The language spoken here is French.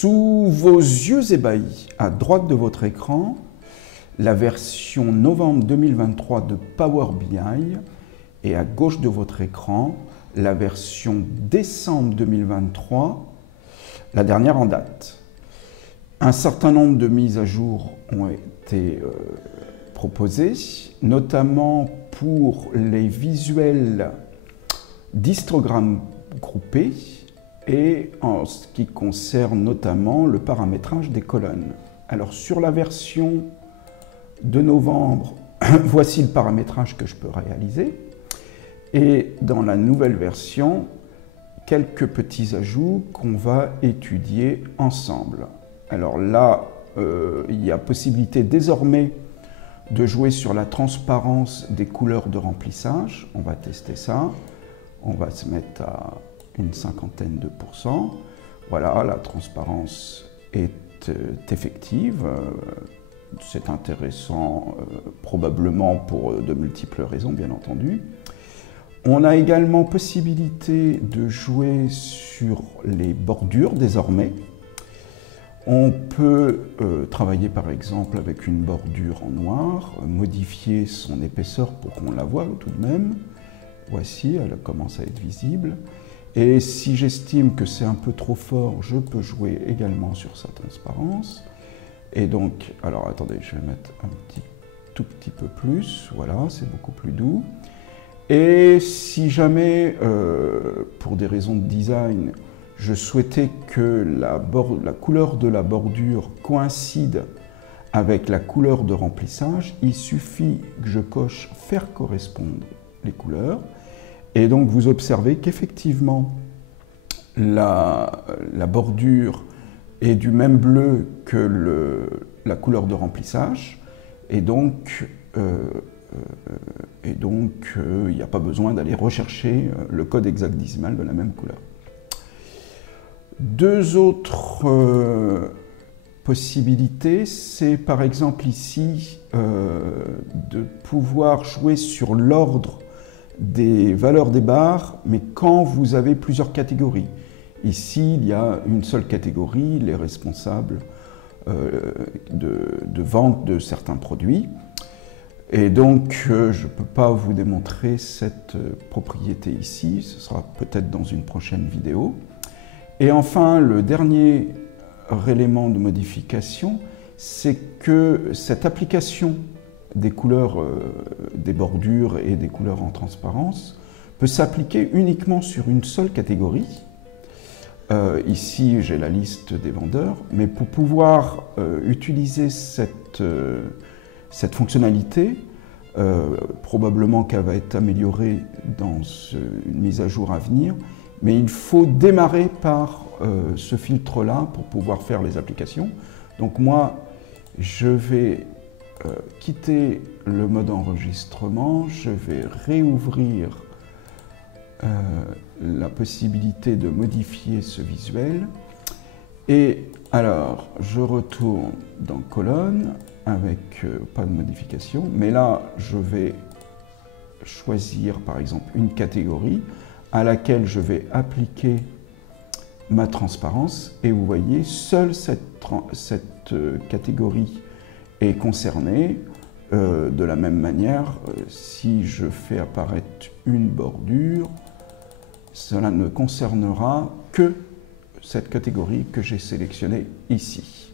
Sous vos yeux ébahis, à droite de votre écran, la version novembre 2023 de Power BI et à gauche de votre écran, la version décembre 2023, la dernière en date. Un certain nombre de mises à jour ont été proposées, notamment pour les visuels d'histogrammes groupés et en ce qui concerne notamment le paramétrage des colonnes. Alors sur la version de novembre, voici le paramétrage que je peux réaliser. Et dans la nouvelle version, quelques petits ajouts qu'on va étudier ensemble. Alors là, il y a possibilité désormais de jouer sur la transparence des couleurs de remplissage. On va tester ça. On va se mettre à une 50%. Voilà, la transparence est effective. C'est intéressant probablement pour de multiples raisons, bien entendu. On a également possibilité de jouer sur les bordures désormais. On peut travailler par exemple avec une bordure en noir, modifier son épaisseur pour qu'on la voie tout de même. Voici, elle commence à être visible. Et si j'estime que c'est un peu trop fort, je peux jouer également sur sa transparence. Et donc, alors attendez, je vais mettre un tout petit peu plus. Voilà, c'est beaucoup plus doux. Et si jamais, pour des raisons de design, je souhaitais que la couleur de la bordure coïncide avec la couleur de remplissage, il suffit que je coche « Faire correspondre les couleurs ». Et donc vous observez qu'effectivement, la bordure est du même bleu que la couleur de remplissage. Et donc, il n'y a pas besoin d'aller rechercher le code hexadécimal de la même couleur. Deux autres possibilités, c'est par exemple ici de pouvoir jouer sur l'ordre des valeurs des barres, mais quand vous avez plusieurs catégories. Ici, il y a une seule catégorie, les responsables de vente de certains produits. Et donc, je ne peux pas vous démontrer cette propriété ici, ce sera peut-être dans une prochaine vidéo. Et enfin, le dernier élément de modification, c'est que cette application des couleurs, des bordures et des couleurs en transparence peut s'appliquer uniquement sur une seule catégorie. Ici, j'ai la liste des vendeurs, mais pour pouvoir utiliser cette fonctionnalité, probablement qu'elle va être améliorée dans une mise à jour à venir, mais il faut démarrer par ce filtre-là pour pouvoir faire les applications. Donc moi, je vais quitter le mode enregistrement, je vais réouvrir la possibilité de modifier ce visuel. Et alors, je retourne dans colonne avec pas de modification, mais là, je vais choisir par exemple une catégorie à laquelle je vais appliquer ma transparence. Et vous voyez, seule cette catégorie est concernée. De la même manière, si je fais apparaître une bordure, cela ne concernera que cette catégorie que j'ai sélectionnée ici.